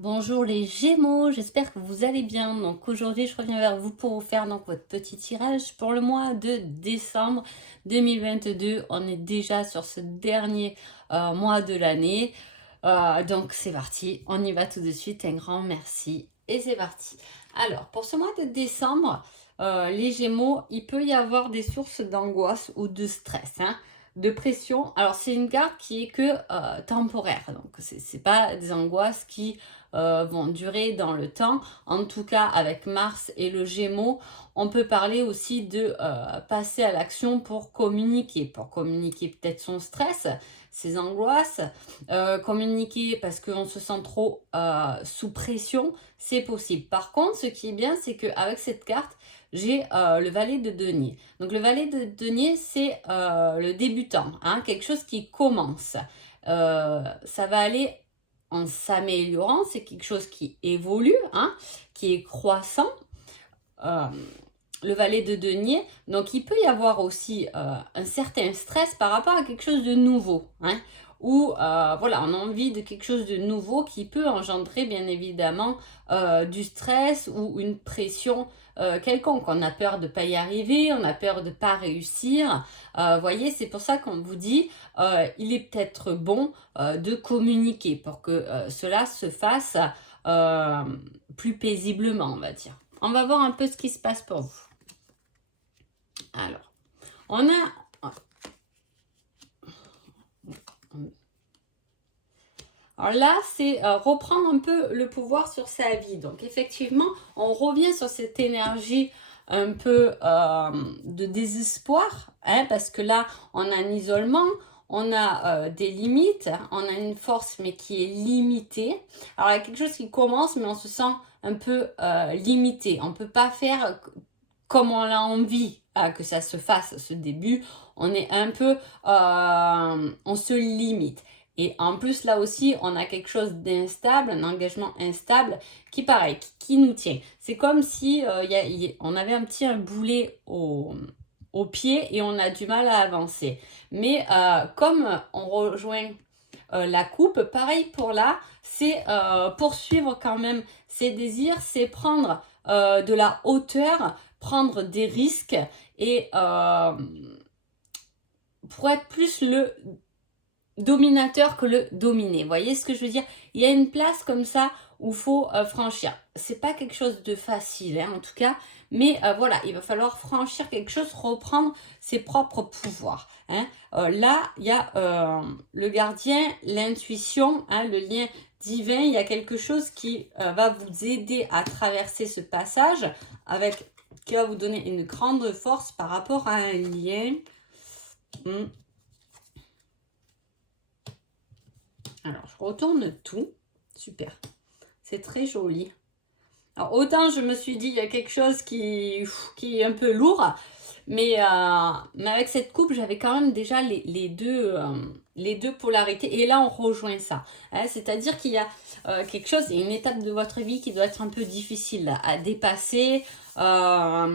Bonjour les Gémeaux, j'espère que vous allez bien. Donc aujourd'hui, je reviens vers vous pour vous faire donc votre petit tirage pour le mois de décembre 2022. On est déjà sur ce dernier mois de l'année. Donc c'est parti, on y va tout de suite. Un grand merci et c'est parti. Alors pour ce mois de décembre, les Gémeaux, il peut y avoir des sources d'angoisse ou de stress, hein, de pression. Alors c'est une carte qui est que temporaire, donc c'est pas des angoisses qui vont durer dans le temps. En tout cas, avec Mars et le Gémeaux, on peut parler aussi de passer à l'action pour communiquer peut-être son stress, ses angoisses, communiquer parce qu'on se sent trop sous pression, c'est possible. Par contre, ce qui est bien, c'est qu'avec cette carte, j'ai le valet de denier. Donc le valet de denier, c'est le débutant, hein, quelque chose qui commence. Ça va aller en s'améliorant, c'est quelque chose qui évolue, hein, qui est croissant. Euh, le valet de denier, donc il peut y avoir aussi un certain stress par rapport à quelque chose de nouveau, hein, ou voilà, on a envie de quelque chose de nouveau qui peut engendrer bien évidemment du stress ou une pression quelconque. On a peur de ne pas y arriver, on a peur de ne pas réussir. Voyez, c'est pour ça qu'on vous dit, il est peut-être bon de communiquer pour que cela se fasse euh, plus paisiblement, on va dire. On va voir un peu ce qui se passe pour vous. Alors, on a... Alors là, c'est reprendre un peu le pouvoir sur sa vie. Donc effectivement, on revient sur cette énergie un peu de désespoir, hein, parce que là, on a un isolement, on a des limites, on a une force mais qui est limitée. Alors il y a quelque chose qui commence, mais on se sent un peu limité. On ne peut pas faire comme on a envie que ça se fasse, ce début. On est un peu... on se limite. Et en plus, là aussi, on a quelque chose d'instable, un engagement instable qui, pareil, qui nous tient. C'est comme si on avait un boulet au pied et on a du mal à avancer. Mais comme on rejoint la coupe, pareil pour là, c'est poursuivre quand même ses désirs, c'est prendre de la hauteur, prendre des risques et pour être plus le dominateur que le dominé. Vous voyez ce que je veux dire? Il y a une place comme ça où il faut franchir. C'est pas quelque chose de facile, hein, en tout cas, mais voilà, il va falloir franchir quelque chose, reprendre ses propres pouvoirs. Hein. Là, il y a le gardien, l'intuition, hein, le lien divin. Il y a quelque chose qui va vous aider à traverser ce passage avec qui va vous donner une grande force par rapport à un lien. Alors, je retourne tout. Super. C'est très joli. Alors, autant je me suis dit, il y a quelque chose qui est un peu lourd, mais avec cette coupe, j'avais quand même déjà les deux polarités. Et là, on rejoint ça. Hein, c'est-à-dire qu'il y a quelque chose, une étape de votre vie qui doit être un peu difficile à dépasser, à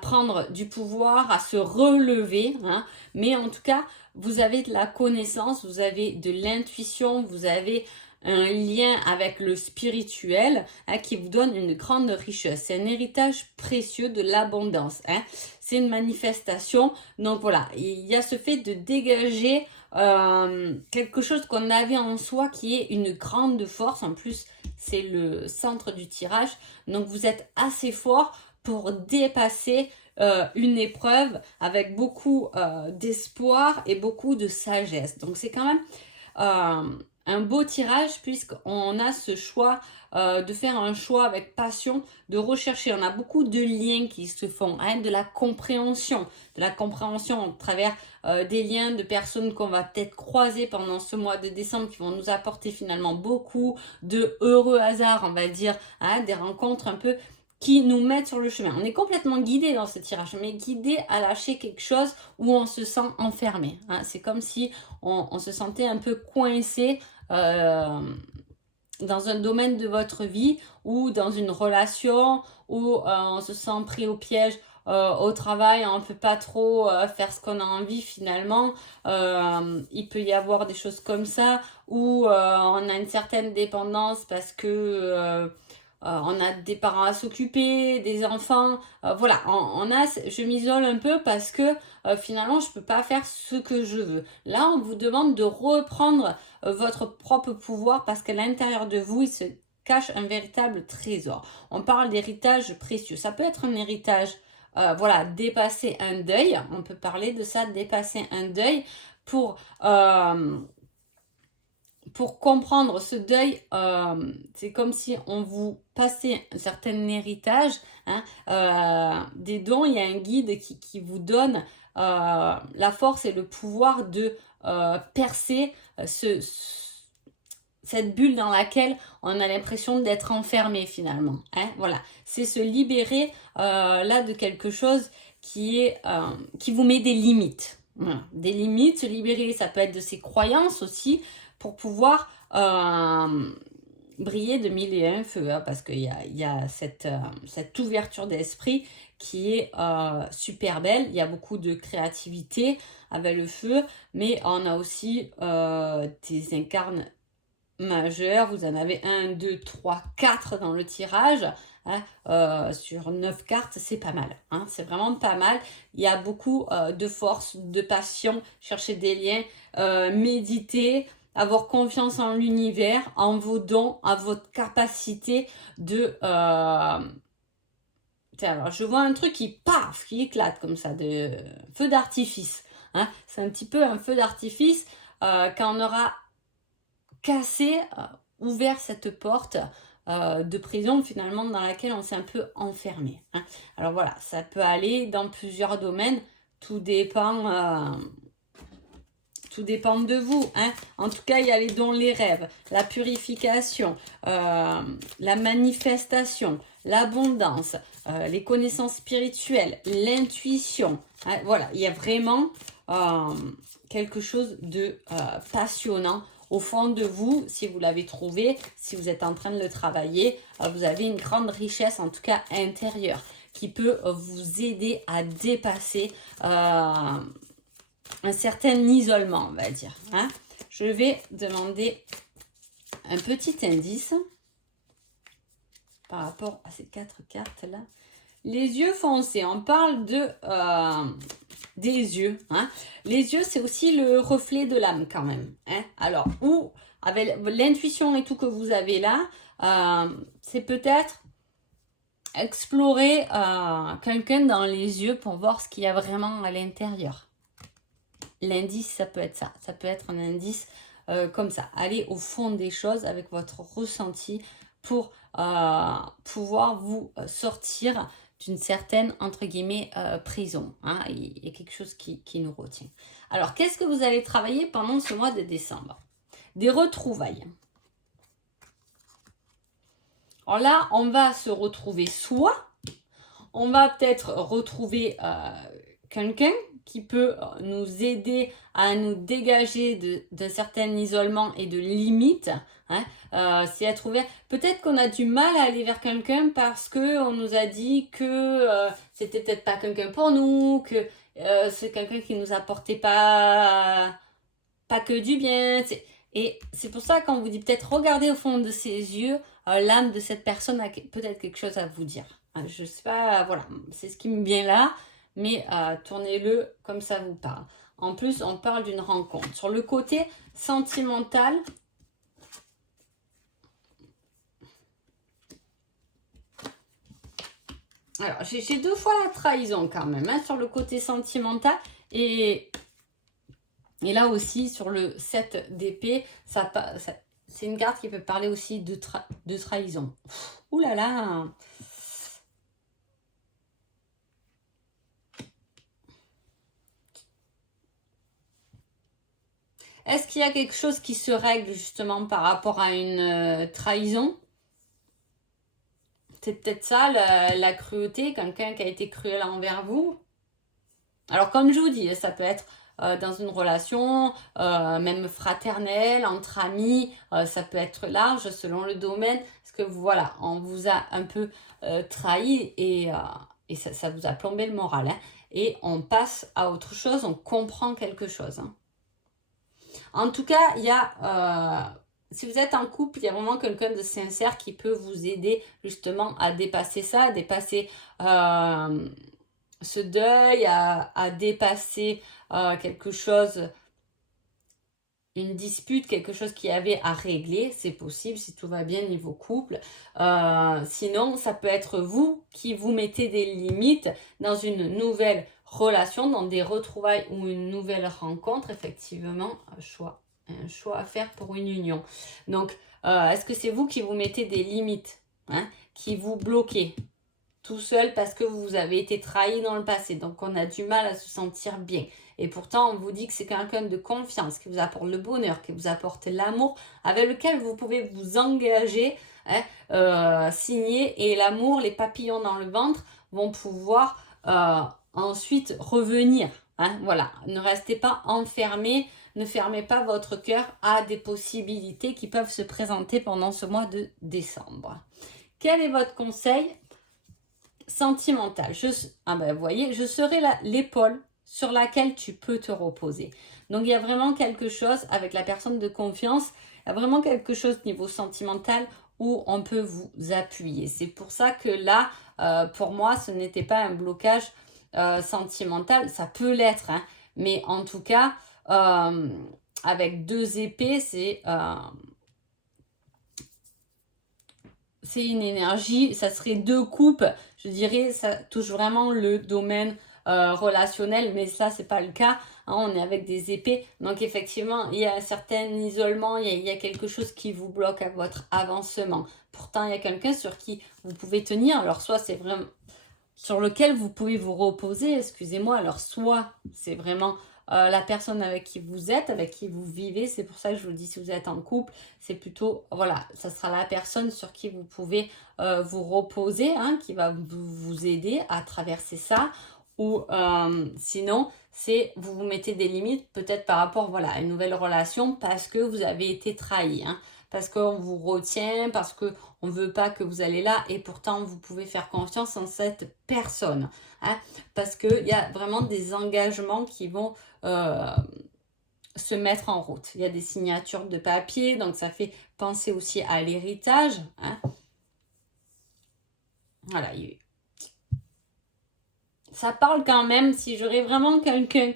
prendre du pouvoir, à se relever. Hein, mais en tout cas, vous avez de la connaissance, vous avez de l'intuition, vous avez un lien avec le spirituel, hein, qui vous donne une grande richesse. C'est un héritage précieux de l'abondance. Hein. C'est une manifestation. Donc voilà, il y a ce fait de dégager quelque chose qu'on avait en soi qui est une grande force. En plus, c'est le centre du tirage. Donc vous êtes assez fort pour dépasser une épreuve avec beaucoup d'espoir et beaucoup de sagesse. Donc c'est quand même un beau tirage puisqu'on a ce choix de faire un choix avec passion, de rechercher. On a beaucoup de liens qui se font, hein, de la compréhension à travers des liens de personnes qu'on va peut-être croiser pendant ce mois de décembre qui vont nous apporter finalement beaucoup de heureux hasards, on va dire, hein, des rencontres un peu qui nous mettent sur le chemin. On est complètement guidé dans ce tirage, mais guidé à lâcher quelque chose où on se sent enfermé. Hein. C'est comme si on se sentait un peu coincé dans un domaine de votre vie ou dans une relation où on se sent pris au piège au travail, on ne peut pas trop faire ce qu'on a envie finalement. Il peut y avoir des choses comme ça où on a une certaine dépendance parce que on a des parents à s'occuper, des enfants. Voilà, je m'isole un peu parce que finalement, je ne peux pas faire ce que je veux. Là, on vous demande de reprendre votre propre pouvoir parce qu'à l'intérieur de vous, il se cache un véritable trésor. On parle d'héritage précieux. Ça peut être un héritage, voilà, dépasser un deuil. On peut parler de ça, dépasser un deuil pour... pour comprendre ce deuil, c'est comme si on vous passait un certain héritage, hein, des dons. Il y a un guide qui vous donne la force et le pouvoir de percer cette bulle dans laquelle on a l'impression d'être enfermé finalement. Hein, voilà, c'est se libérer là de quelque chose qui vous met des limites. Voilà. Des limites, se libérer, ça peut être de ses croyances aussi, pour pouvoir briller de mille et un feux, hein, parce qu'il y a cette ouverture d'esprit qui est super belle. Il y a beaucoup de créativité avec le feu, mais on a aussi des incarnes majeurs. Vous en avez 1, 2, 3, 4 dans le tirage. Hein, sur 9 cartes, c'est pas mal. Hein, c'est vraiment pas mal. Il y a beaucoup de force, de passion, chercher des liens, méditer, avoir confiance en l'univers, en vos dons, en votre capacité de... alors, je vois un truc qui éclate comme ça, de feu d'artifice. Hein, c'est un petit peu un feu d'artifice quand on aura cassé, ouvert cette porte de prison finalement dans laquelle on s'est un peu enfermé. Hein. Alors voilà, ça peut aller dans plusieurs domaines, tout dépend de vous. Hein. En tout cas, il y a les dons, les rêves, la purification, la manifestation, l'abondance, les connaissances spirituelles, l'intuition. Hein. Voilà, il y a vraiment quelque chose de passionnant au fond de vous. Si vous l'avez trouvé, si vous êtes en train de le travailler, vous avez une grande richesse, en tout cas intérieure, qui peut vous aider à dépasser un certain isolement, on va dire. Hein. Je vais demander un petit indice par rapport à ces 4 cartes-là. Les yeux foncés, on parle des yeux. Hein. Les yeux, c'est aussi le reflet de l'âme quand même. Hein. Alors, ou avec l'intuition et tout que vous avez là, c'est peut-être explorer quelqu'un dans les yeux pour voir ce qu'il y a vraiment à l'intérieur. L'indice, ça peut être ça. Ça peut être un indice comme ça. Aller au fond des choses avec votre ressenti pour pouvoir vous sortir d'une certaine, entre guillemets, prison. Hein. Il y a quelque chose qui nous retient. Alors, qu'est-ce que vous allez travailler pendant ce mois de décembre? Des retrouvailles. Alors là, on va se retrouver soit, on va peut-être retrouver quelqu'un qui peut nous aider à nous dégager d'un certain isolement et de limites. Hein, c'est être ouvert. Peut-être qu'on a du mal à aller vers quelqu'un parce qu'on nous a dit que c'était peut-être pas quelqu'un pour nous, que c'est quelqu'un qui nous apportait pas que du bien. Et c'est pour ça qu'on vous dit peut-être regardez au fond de ses yeux, l'âme de cette personne a peut-être quelque chose à vous dire. Je sais pas, voilà, c'est ce qui me vient là, mais tournez-le comme ça vous parle. En plus, on parle d'une rencontre. Sur le côté sentimental, alors j'ai 2 fois la trahison quand même, hein, sur le côté sentimental, et là aussi sur le 7 d'épée, c'est une carte qui peut parler aussi de trahison. Ouh là là. Est-ce qu'il y a quelque chose qui se règle justement par rapport à une trahison? C'est peut-être ça, la cruauté, quelqu'un qui a été cruel envers vous. Alors comme je vous dis, ça peut être dans une relation, même fraternelle, entre amis, ça peut être large selon le domaine. Parce que voilà, on vous a un peu trahi et et ça vous a plombé le moral, hein, et on passe à autre chose, on comprend quelque chose. Hein. En tout cas, il y a, si vous êtes en couple, il y a vraiment quelqu'un de sincère qui peut vous aider justement à dépasser ça, à dépasser ce deuil, à dépasser quelque chose, une dispute, quelque chose qu'il y avait à régler. C'est possible si tout va bien niveau couple. Sinon, ça peut être vous qui vous mettez des limites dans une nouvelle relation, dans des retrouvailles ou une nouvelle rencontre. Effectivement, un choix à faire pour une union. Donc, est-ce que c'est vous qui vous mettez des limites, hein, qui vous bloquez tout seul parce que vous avez été trahi dans le passé. Donc, on a du mal à se sentir bien. Et pourtant, on vous dit que c'est quelqu'un de confiance, qui vous apporte le bonheur, qui vous apporte l'amour, avec lequel vous pouvez vous engager, hein, signer. Et l'amour, les papillons dans le ventre vont pouvoir ensuite revenir. Hein, voilà, ne restez pas enfermés, ne fermez pas votre cœur à des possibilités qui peuvent se présenter pendant ce mois de décembre. Quel est votre conseil sentimental? Vous voyez, je serai l'épaule sur laquelle tu peux te reposer. Donc, il y a vraiment quelque chose avec la personne de confiance, il y a vraiment quelque chose niveau sentimental où on peut vous appuyer. C'est pour ça que là, pour moi, ce n'était pas un blocage sentimental. Ça peut l'être, hein, mais en tout cas, avec 2 épées, c'est une énergie, ça serait 2 coupes, je dirais, ça touche vraiment le domaine relationnel, mais ça, c'est pas le cas. Hein, on est avec des épées. Donc, effectivement, il y a un certain isolement, il y a quelque chose qui vous bloque à votre avancement. Pourtant, il y a quelqu'un sur qui vous pouvez tenir. Alors, soit c'est vraiment sur lequel vous pouvez vous reposer, excusez-moi. Alors, soit c'est vraiment la personne avec qui vous êtes, avec qui vous vivez. C'est pour ça que je vous dis, si vous êtes en couple, c'est plutôt, voilà, ça sera la personne sur qui vous pouvez vous reposer, hein, qui va vous aider à traverser ça. Ou sinon, c'est vous vous mettez des limites peut-être par rapport, voilà, à une nouvelle relation parce que vous avez été trahi, hein, parce qu'on vous retient, parce qu'on ne veut pas que vous allez là et pourtant vous pouvez faire confiance en cette personne, hein, parce qu'il y a vraiment des engagements qui vont se mettre en route. Il y a des signatures de papier, donc ça fait penser aussi à l'héritage. Hein. Voilà, ça parle quand même, si j'aurais vraiment quelqu'un,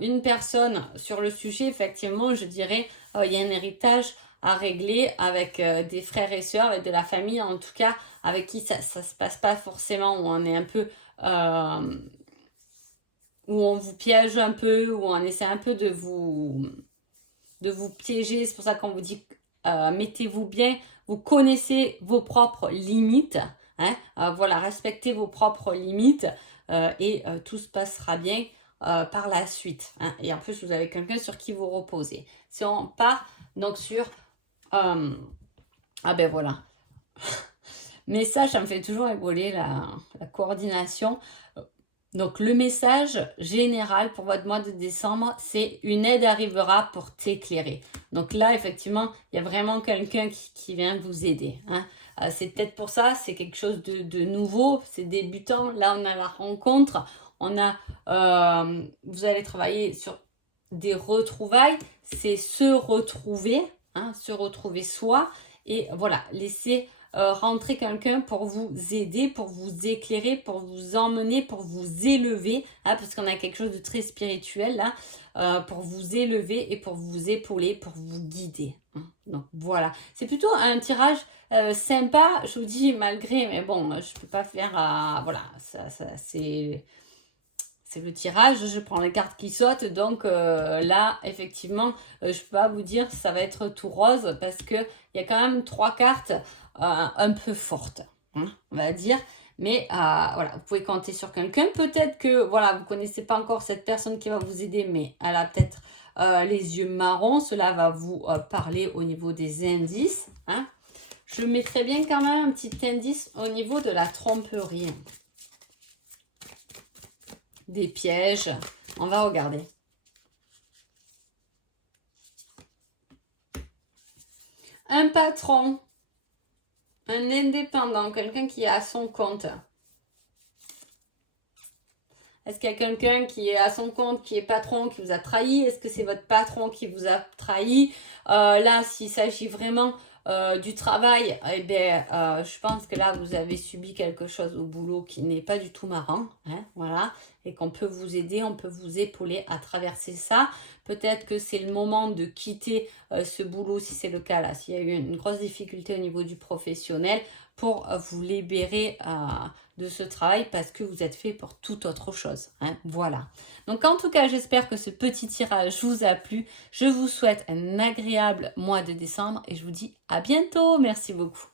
une personne sur le sujet, effectivement, je dirais, il y a un héritage à régler avec des frères et sœurs, avec de la famille, en tout cas, avec qui ça se passe pas forcément, où on est un peu... où on vous piège un peu, où on essaie un peu de vous piéger. C'est pour ça qu'on vous dit, mettez-vous bien, vous connaissez vos propres limites. Hein, voilà, respectez vos propres limites et tout se passera bien par la suite. Hein, et en plus, vous avez quelqu'un sur qui vous reposez. Si on part donc sur... ah ben voilà. Mais ça me fait toujours rigoler, la coordination. Donc, le message général pour votre mois de décembre, c'est une aide arrivera pour t'éclairer. Donc là, effectivement, il y a vraiment quelqu'un qui vient vous aider. Hein. C'est peut-être pour ça, c'est quelque chose de nouveau, c'est débutant. Là, on a la rencontre, vous allez travailler sur des retrouvailles, c'est se retrouver, hein, se retrouver soi. Et voilà, laisser rentrer quelqu'un pour vous aider, pour vous éclairer, pour vous emmener, pour vous élever, hein, parce qu'on a quelque chose de très spirituel là, pour vous élever et pour vous épauler, pour vous guider. Hein. Donc voilà, c'est plutôt un tirage sympa, je vous dis malgré, mais bon, je peux pas faire, voilà, ça c'est le tirage, je prends les cartes qui sautent, donc là, effectivement, je peux pas vous dire ça va être tout rose, parce qu'il y a quand même 3 cartes un peu fortes, hein, on va dire. Mais voilà, vous pouvez compter sur quelqu'un. Peut-être que, voilà, vous ne connaissez pas encore cette personne qui va vous aider, mais elle a peut-être les yeux marrons. Cela va vous parler au niveau des indices. Hein. Je mettrai bien quand même un petit indice au niveau de la tromperie. Des pièges. On va regarder. Un patron, un indépendant, quelqu'un qui est à son compte. Est-ce qu'il y a quelqu'un qui est à son compte, qui est patron, qui vous a trahi? Est-ce que c'est votre patron qui vous a trahi? Là, s'il s'agit vraiment du travail, eh bien, je pense que là, vous avez subi quelque chose au boulot qui n'est pas du tout marrant, hein, voilà, et qu'on peut vous aider, on peut vous épauler à traverser ça. Peut-être que c'est le moment de quitter ce boulot, si c'est le cas là, s'il y a eu une grosse difficulté au niveau du professionnel, pour vous libérer de ce travail parce que vous êtes fait pour toute autre chose, hein, voilà. Donc en tout cas, j'espère que ce petit tirage vous a plu. Je vous souhaite un agréable mois de décembre et je vous dis à bientôt. Merci beaucoup.